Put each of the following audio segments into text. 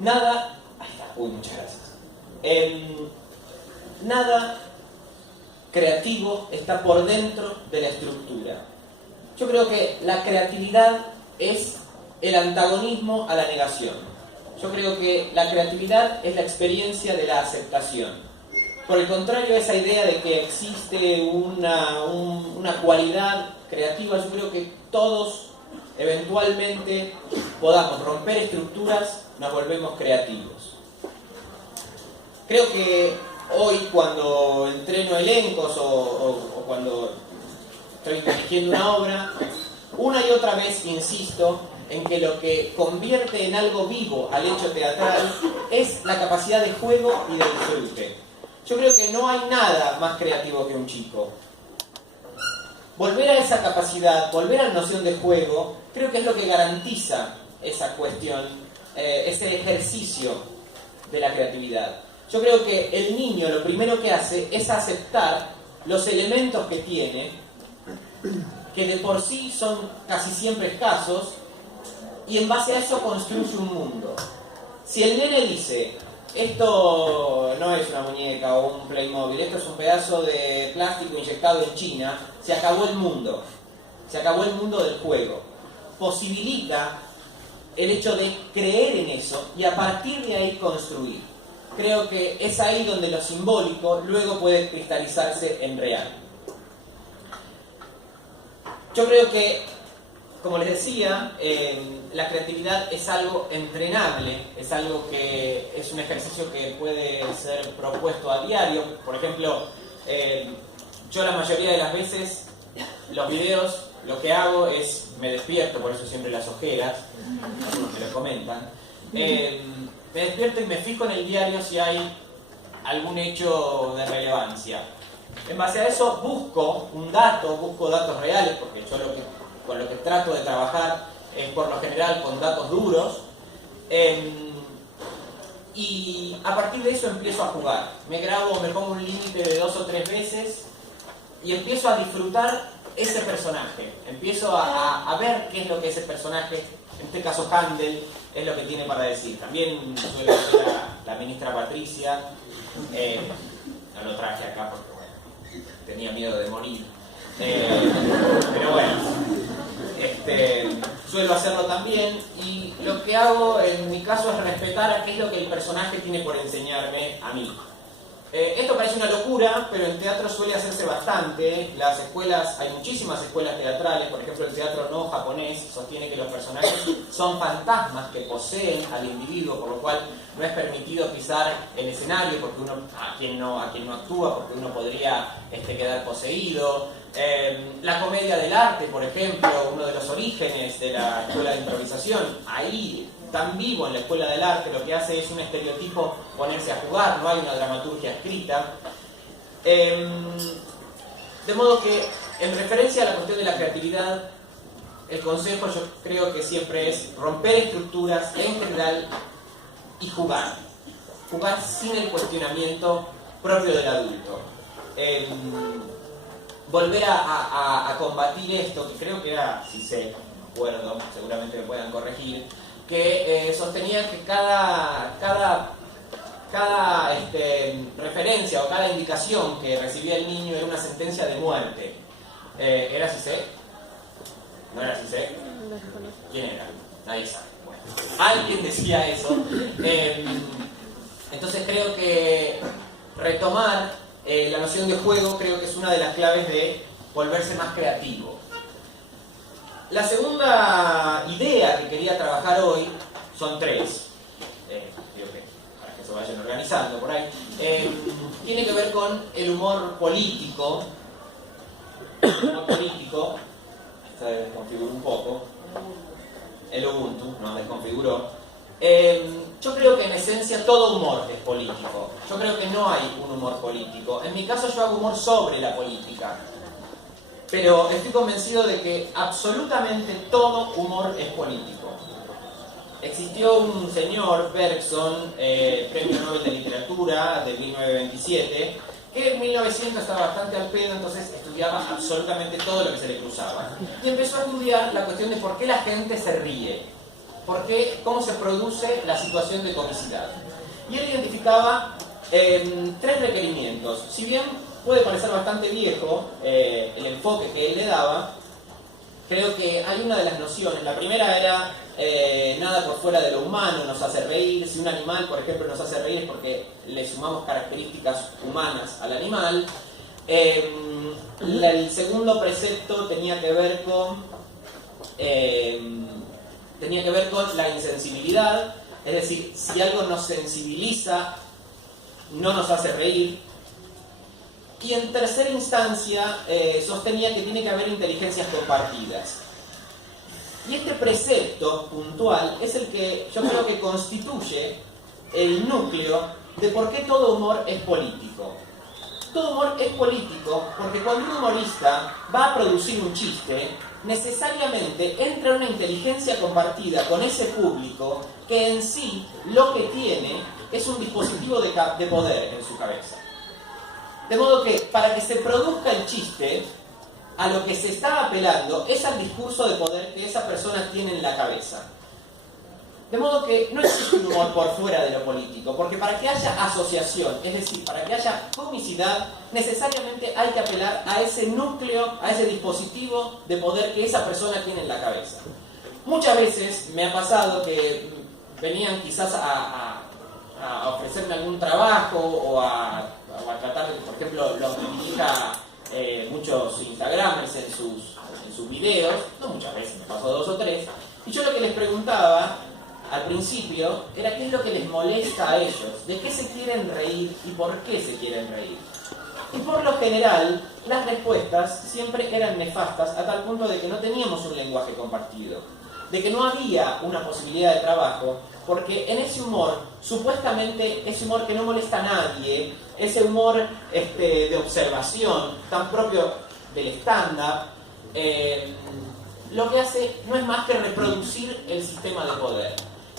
Nada... Ahí está, muchas gracias. Nada creativo está por dentro de la estructura. Yo creo que la creatividad es el antagonismo a la negación. Yo creo que la creatividad es la experiencia de la aceptación. Por el contrario a esa idea de que existe una cualidad creativa, yo creo que todos eventualmente podamos romper estructuras, nos volvemos creativos. Creo que hoy, cuando entreno elencos o cuando estoy dirigiendo una obra, una y otra vez insisto en que lo que convierte en algo vivo al hecho teatral es la capacidad de juego y de disfrute. Yo creo que no hay nada más creativo que un chico. Volver a esa capacidad, volver a la noción de juego, creo que es lo que garantiza esa cuestión, ese ejercicio de la creatividad. Yo creo que el niño lo primero que hace es aceptar los elementos que tiene, que de por sí son casi siempre escasos, y en base a eso construye un mundo. Si el nene dice, esto no es una muñeca o un Playmobil, esto es un pedazo de plástico inyectado en China, se acabó el mundo. Se acabó el mundo del juego. Posibilita el hecho de creer en eso y a partir de ahí construir. Creo que es ahí donde lo simbólico luego puede cristalizarse en real. Yo creo que, como les decía, la creatividad es algo entrenable, es algo que es un ejercicio que puede ser propuesto a diario. Por ejemplo, yo la mayoría de las veces los videos lo que hago es me despierto, por eso siempre las ojeras, algunos me lo comentan, me despierto y me fijo en el diario si hay algún hecho de relevancia. En base a eso busco un dato, busco datos reales, porque yo con lo que trato de trabajar es por lo general con datos duros, y a partir de eso empiezo a jugar. Me grabo, me pongo un límite de 2 o 3 veces y empiezo a disfrutar ese personaje. Empiezo a ver qué es lo que ese personaje, en este caso Handel, es lo que tiene para decir. También suele ser la ministra Patricia, no lo traje acá porque bueno, tenía miedo de morir. Pero bueno, suelo hacerlo también, y lo que hago en mi caso es respetar a qué es lo que el personaje tiene por enseñarme a mí. Esto parece una locura, pero en teatro suele hacerse bastante. Las escuelas, hay muchísimas escuelas teatrales, por ejemplo el teatro no japonés sostiene que los personajes son fantasmas que poseen al individuo, por lo cual no es permitido pisar el escenario porque uno, a quien no actúa, porque uno podría quedar poseído. La comedia del arte, por ejemplo, uno de los orígenes de la escuela de improvisación, ahí tan vivo en la escuela del arte, lo que hace es un estereotipo ponerse a jugar, no hay una dramaturgia escrita. De modo que, en referencia a la cuestión de la creatividad, el consejo yo creo que siempre es romper estructuras en general y jugar. Jugar sin el cuestionamiento propio del adulto. Volver a combatir esto, que creo que era, si sé, no me acuerdo, seguramente me puedan corregir, que sostenía que cada referencia o cada indicación que recibía el niño era una sentencia de muerte. ¿Era Cissé? ¿No era Cissé? ¿Quién era? Nadie sabe. Bueno, alguien decía eso. Entonces creo que retomar la noción de juego creo que es una de las claves de volverse más creativo. La segunda idea que quería trabajar hoy son 3. Digo que para que se vayan organizando por ahí. Tiene que ver con el humor político. El humor político. Esta desconfiguró un poco. El Ubuntu nos desconfiguró. Yo creo que en esencia todo humor es político. Yo creo que no hay un humor político. En mi caso yo hago humor sobre la política. Pero estoy convencido de que absolutamente todo humor es político. Existió un señor, Bergson, Premio Nobel de Literatura de 1927, que en 1900 estaba bastante al pedo, entonces estudiaba absolutamente todo lo que se le cruzaba. Y empezó a estudiar la cuestión de por qué la gente se ríe. cómo se produce la situación de comicidad. Y él identificaba 3 requerimientos. Si bien puede parecer bastante viejo el enfoque que él le daba, creo que hay una de las nociones. La primera era nada por fuera de lo humano nos hace reír. Si un animal, por ejemplo, nos hace reír es porque le sumamos características humanas al animal. El segundo precepto tenía que ver con la insensibilidad, es decir, si algo nos sensibiliza, no nos hace reír. Y en tercera instancia, sostenía que tiene que haber inteligencias compartidas. Y este precepto puntual es el que yo creo que constituye el núcleo de por qué todo humor es político. Todo humor es político porque cuando un humorista va a producir un chiste, necesariamente entra una inteligencia compartida con ese público que en sí lo que tiene es un dispositivo de poder en su cabeza. De modo que para que se produzca el chiste, a lo que se está apelando es al discurso de poder que esa persona tiene en la cabeza. De modo que no existe un humor por fuera de lo político, porque para que haya asociación, es decir, para que haya comicidad, necesariamente hay que apelar a ese núcleo, a ese dispositivo de poder que esa persona tiene en la cabeza. Muchas veces me ha pasado que venían quizás a ofrecerme algún trabajo o a tratar de, por ejemplo, lo que indica muchos instagramers en sus videos, no muchas veces, me pasó 2 o 3, y yo lo que les preguntaba al principio era qué es lo que les molesta a ellos, de qué se quieren reír y por qué se quieren reír. Y por lo general, las respuestas siempre eran nefastas a tal punto de que no teníamos un lenguaje compartido, de que no había una posibilidad de trabajo, porque en ese humor, supuestamente ese humor que no molesta a nadie, ese humor de observación tan propio del stand-up, lo que hace no es más que reproducir el sistema de poder.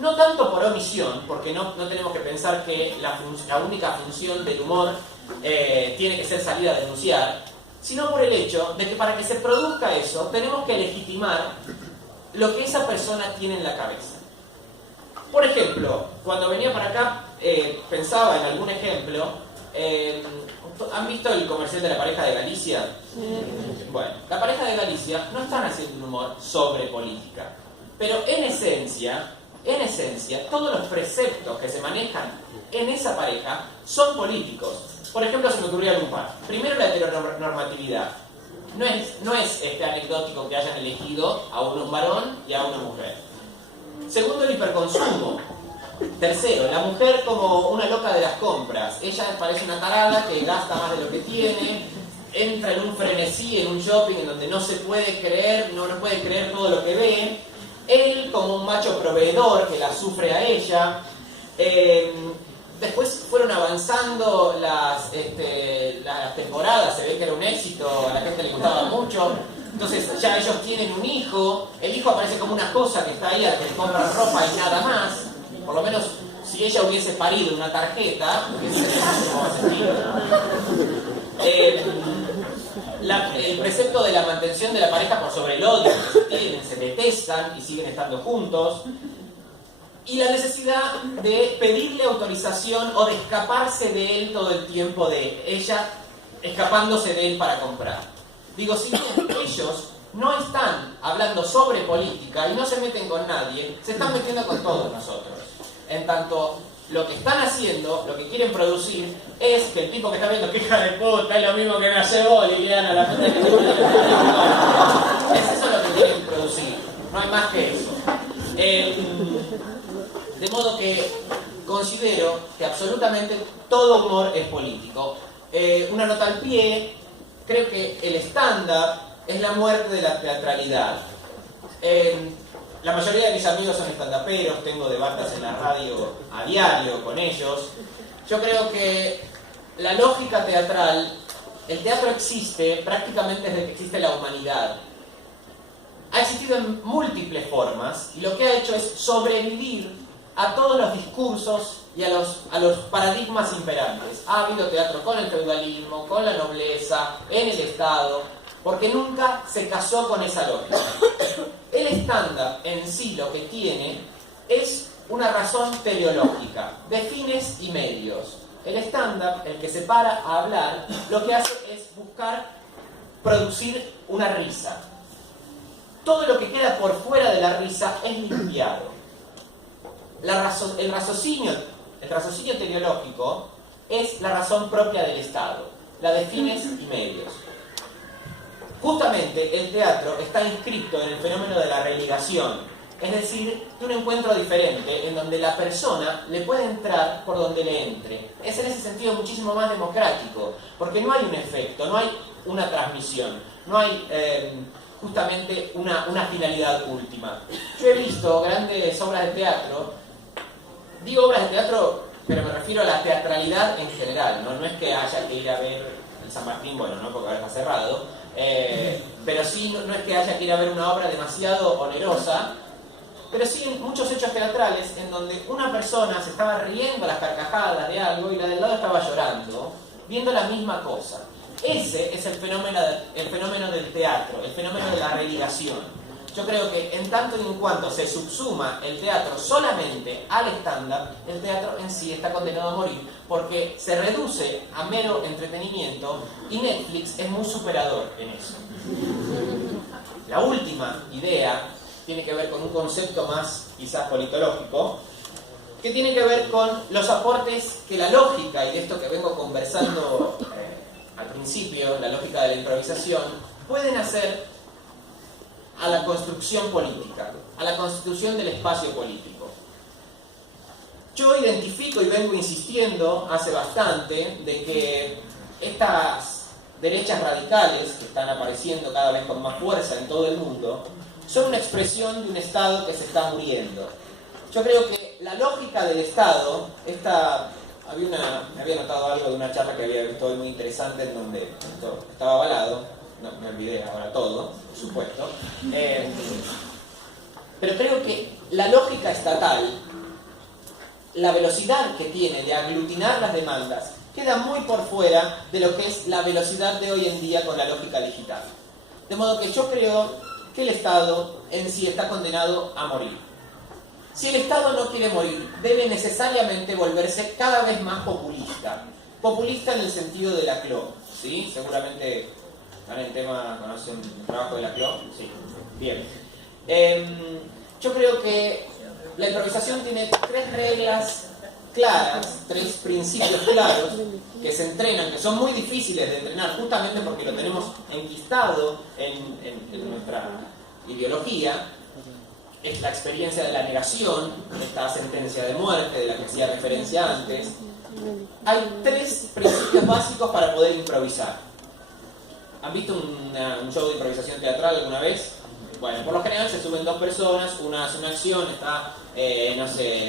No tanto por omisión, porque no tenemos que pensar que la única función del humor tiene que ser salir a denunciar, sino por el hecho de que para que se produzca eso tenemos que legitimar lo que esa persona tiene en la cabeza. Por ejemplo, cuando venía para acá pensaba en algún ejemplo. ¿Han visto el comercial de la pareja de Galicia? Bueno, la pareja de Galicia no están haciendo un humor sobre política, pero en esencia, todos los preceptos que se manejan en esa pareja son políticos. Por ejemplo, se me ocurrió algún par. Primero, la heteronormatividad. No es anecdótico que hayan elegido a un varón y a una mujer. Segundo, el hiperconsumo. Tercero, la mujer como una loca de las compras. Ella parece una tarada que gasta más de lo que tiene, entra en un frenesí, en un shopping en donde no se puede creer, no puede creer todo lo que ve. Él como un macho proveedor que la sufre a ella. Después fueron avanzando las temporadas, se ve que era un éxito, a la gente le gustaba mucho. Entonces ya ellos tienen un hijo, el hijo aparece como una cosa que está ahí a la que le compran ropa y nada más. Por lo menos si ella hubiese parido una tarjeta, hubiese sentido. El precepto de la mantención de la pareja por sobre el odio, que se tienen, se detestan y siguen estando juntos. Y la necesidad de pedirle autorización o de escaparse de él todo el tiempo, de ella escapándose de él para comprar. Digo, si bien ellos no están hablando sobre política y no se meten con nadie, se están metiendo con todos nosotros. En tanto, lo que están haciendo, lo que quieren producir, es que el tipo que está viendo que hija de puta es lo mismo que me hace boli y le dan a la puta que te pone. Es eso lo que quieren producir, no hay más que eso. De modo que considero que absolutamente todo humor es político. Una nota al pie, creo que el stand-up es la muerte de la teatralidad. La mayoría de mis amigos son stand-uperos, tengo debates en la radio a diario con ellos. Yo creo que la lógica teatral, el teatro existe prácticamente desde que existe la humanidad. Ha existido en múltiples formas y lo que ha hecho es sobrevivir a todos los discursos y a los paradigmas imperantes. Ha habido teatro con el feudalismo, con la nobleza, en el Estado, porque nunca se casó con esa lógica. El estándar en sí lo que tiene es una razón teleológica, de fines y medios. El stand-up, el que se para a hablar, lo que hace es buscar producir una risa. Todo lo que queda por fuera de la risa es limpiado. El raciocinio teleológico es la razón propia del Estado, la de fines y medios. Justamente el teatro está inscrito en el fenómeno de la religación, es decir, de un encuentro diferente en donde la persona le puede entrar por donde le entre. Es en ese sentido muchísimo más democrático, porque no hay un efecto, no hay una transmisión, no hay justamente una finalidad última. Yo he visto grandes obras de teatro, digo obras de teatro, pero me refiero a la teatralidad en general, no es que haya que ir a ver el San Martín, bueno, no, porque ahora está cerrado, pero sí no es que haya que ir a ver una obra demasiado onerosa, pero sí en muchos hechos teatrales en donde una persona se estaba riendo a las carcajadas de algo y la del lado estaba llorando, viendo la misma cosa. Ese es el fenómeno del teatro, el fenómeno de la religación. Yo creo que en tanto y en cuanto se subsuma el teatro solamente al stand-up, el teatro en sí está condenado a morir, porque se reduce a mero entretenimiento y Netflix es muy superador en eso. La última idea tiene que ver con un concepto más quizás politológico, que tiene que ver con los aportes que la lógica, y de esto que vengo conversando al principio, la lógica de la improvisación, pueden hacer a la construcción política, a la constitución del espacio político. Yo identifico y vengo insistiendo hace bastante de que estas derechas radicales que están apareciendo cada vez con más fuerza en todo el mundo son una expresión de un Estado que se está muriendo. Yo creo que la lógica del Estado, me había notado algo de una charla que había visto hoy muy interesante en donde esto estaba avalado, no me olvidé ahora todo, por supuesto, pero creo que la lógica estatal, la velocidad que tiene de aglutinar las demandas, queda muy por fuera de lo que es la velocidad de hoy en día con la lógica digital. De modo que yo creo que el Estado en sí está condenado a morir. Si el Estado no quiere morir, debe necesariamente volverse cada vez más populista. Populista en el sentido de Laclau, ¿sí? Seguramente están en tema, ¿conocen el trabajo de Laclau? Sí, bien. Yo creo que la improvisación tiene 3 reglas claras, 3 principios claros que se entrenan, que son muy difíciles de entrenar justamente porque lo tenemos enquistado en nuestra ideología. Es la experiencia de la negación, esta sentencia de muerte de la que hacía referencia antes. Hay 3 principios básicos para poder improvisar. ¿Han visto un show de improvisación teatral alguna vez? Bueno, por lo general se suben 2 personas, una hace una acción, está,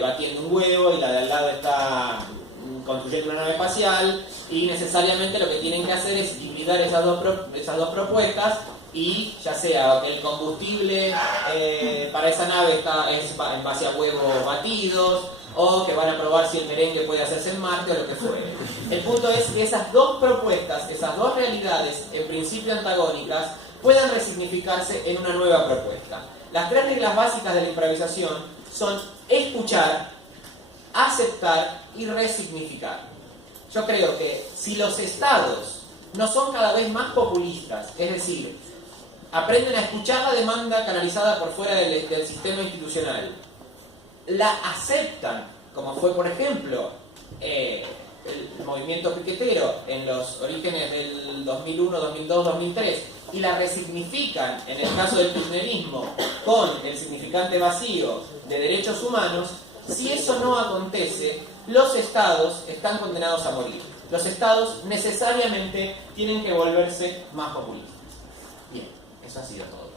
batiendo un huevo, y la de al lado está construyendo una nave espacial, y necesariamente lo que tienen que hacer es hibridar esas dos propuestas, y ya sea que el combustible para esa nave es en base a huevos batidos, o que van a probar si el merengue puede hacerse en Marte, o lo que fuere. El punto es que esas 2 propuestas, esas 2 realidades, en principio antagónicas, puedan resignificarse en una nueva propuesta. Las 3 reglas básicas de la improvisación son escuchar, aceptar y resignificar. Yo creo que si los estados no son cada vez más populistas, es decir, aprenden a escuchar la demanda canalizada por fuera del sistema institucional, la aceptan, como fue por ejemplo el movimiento piquetero en los orígenes del 2001, 2002, 2003, y la resignifican en el caso del kirchnerismo con el significante vacío de derechos humanos, si eso no acontece, los estados están condenados a morir. Los estados necesariamente tienen que volverse más populistas. Bien, eso ha sido todo.